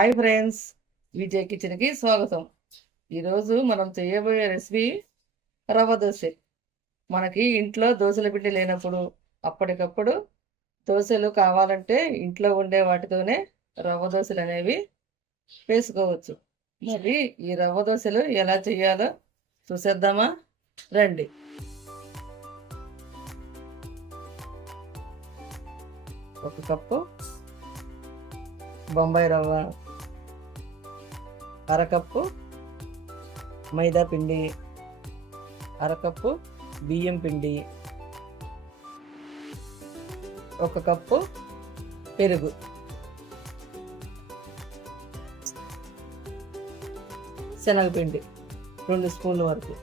Hi friends, Vijay కిచెన్కి స్వాగతం. ఈరోజు మనం చేయబోయే రెసిపీ రవ్వ దోశ. మనకి ఇంట్లో దోశల పిండి లేనప్పుడు అప్పటికప్పుడు దోశలు కావాలంటే ఇంట్లో ఉండే వాటితోనే రవ్వ దోశలు అనేవి వేసుకోవచ్చు. మరి ఈ రవ్వ దోశలు ఎలా చేయాలో చూసేద్దామా? రండి. ఒక కప్పు బొంబాయి రవ్వ, అరకప్పు మైదా పిండి, అరకప్పు బియ్యం పిండి, ఒక కప్పు పెరుగు, శనగపిండి 2 స్పూన్ల వరకు,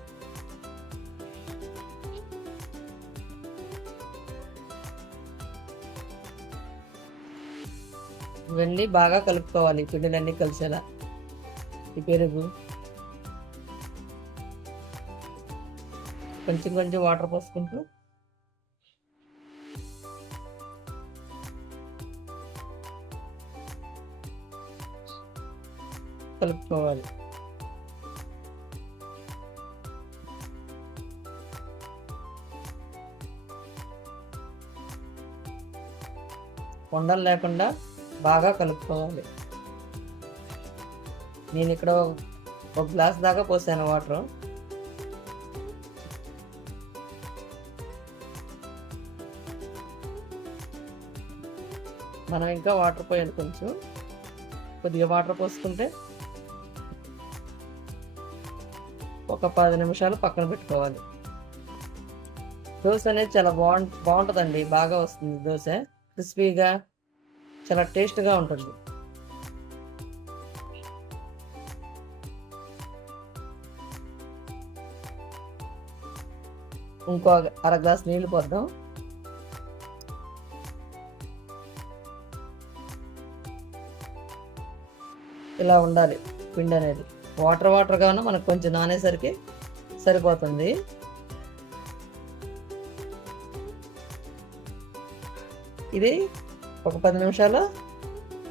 ఇవన్నీ బాగా కలుపుకోవాలి. పిండిలన్నీ కలిసేలా ఈ పెరుగు, కొంచెం కొంచెం వాటర్ పోసుకుంటూ కలుపుకోవాలి. ఉండలు లేకుండా బాగా కలుపుకోవాలి. నేను ఇక్కడ ఒక గ్లాస్ దాకా పోసాను వాటర్. మనం ఇంకా వాటర్ పోయాలి. కొంచెం కొద్దిగా వాటర్ పోసుకుంటే ఒక 10 నిమిషాలు పక్కన పెట్టుకోవాలి. దోశ అనేది చాలా బాగుంటుందండి. బాగా వస్తుంది దోశ, క్రిస్పీగా, చాలా టేస్ట్గా ఉంటుంది. ఇంకో అర గ్లాస్ నీళ్ళు పోద్దాం. ఇలా ఉండాలి పిండి అనేది. వాటర్గా ఉన్న మనకు కొంచెం నానేసరికి సరిపోతుంది. ఇది ఒక 10 నిమిషాలు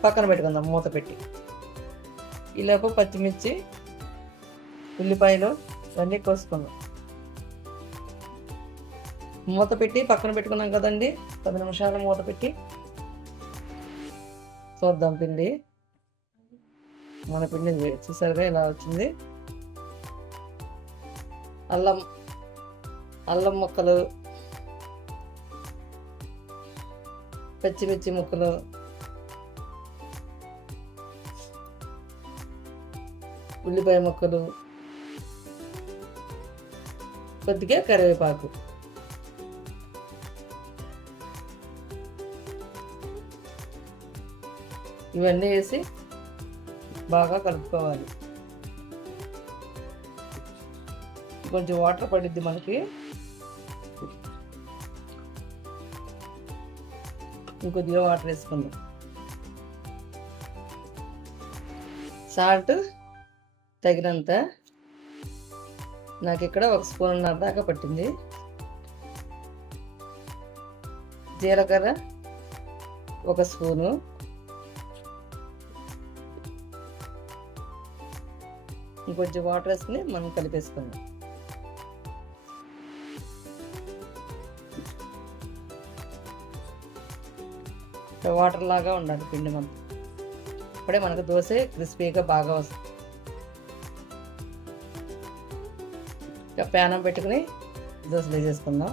పక్కన పెట్టుకుందాం మూత పెట్టి. ఈలోపు పచ్చిమిర్చి, ఉల్లిపాయలు ఇవన్నీ కోసుకుందాం. మూత పెట్టి పక్కన పెట్టుకున్నాం కదండి. 10 నిమిషాలు మూత పెట్టి చూద్దాం పిండి. మన పిండి చూసారుగా ఇలా వచ్చింది. అల్లం ముక్కలు, పచ్చిమిర్చి ముక్కలు, ఉల్లిపాయ ముక్కలు, కొద్దిగా కరివేపాకు, ఇవన్నీ వేసి బాగా కలుపుకోవాలి. కొంచెం వాటర్ పడిద్ది మనకి. ఇంకొద్దిగా వాటర్ వేసుకుందాం. సాల్ట్ తగినంత. నాకు ఇక్కడ 1 స్పూన్నర దాకా పట్టింది. జీలకర్ర 1 స్పూను, ఇంకొంచెం వాటర్ వేసుకుని మనం కలిపేసుకుందాం. వాటర్ లాగా ఉండాలి పిండి మొత్తం. ఇప్పుడే మనకు దోశ క్రిస్పీగా బాగా వస్తుంది. ఇక ప్యానం పెట్టుకుని దోశలు వేసేసుకుందాం.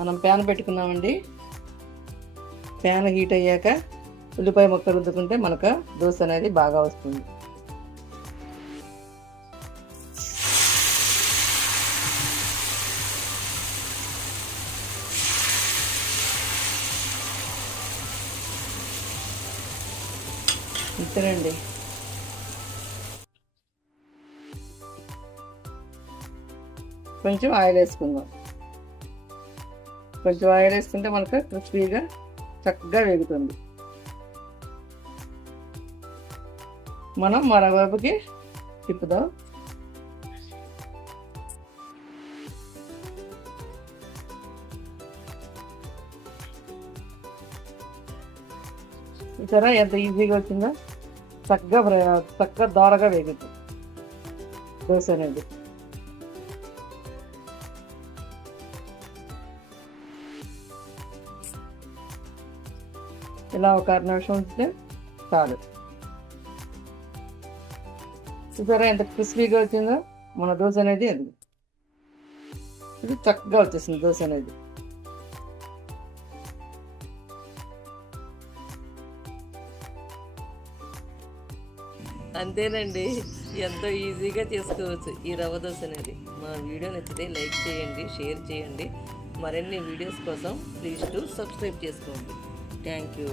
మనం ప్యాన్ పెట్టుకున్నామండి. ప్యాన్ హీట్ అయ్యాక ఉల్లిపాయ ముక్కలు రుద్దుకుంటే మనకు దోశ అనేది బాగా వస్తుంది. ఇంతేనండి. కొంచెం ఆయిల్ వేసుకుందాం. కొంచెం ఆయిల్ వేసుకుంటే మనకు క్రిస్పీగా చక్కగా వేగుతుంది. మనం మరోవైపుకి తిప్పుదాం. చూసారా ఎంత ఈజీగా వచ్చిందో, చక్కగా దోరగా వేగుతుంది దోశ అనేది. ఇలా ఒక 6 నిమిషం ఉంచితే చాలు. చూసారా ఎంత క్రిస్పీగా వచ్చిందో మన దోశ అనేది. అది ఇది చక్కగా వచ్చేసింది దోశ అనేది. అంతేనండి, ఎంతో ఈజీగా చేసుకోవచ్చు ఈ రవ్వ దోశ అనేది. మా వీడియో నచ్చితే లైక్ చేయండి, షేర్ చేయండి. మరిన్ని వీడియోస్ కోసం ప్లీజ్ టు సబ్స్క్రైబ్ చేసుకోండి. Thank you.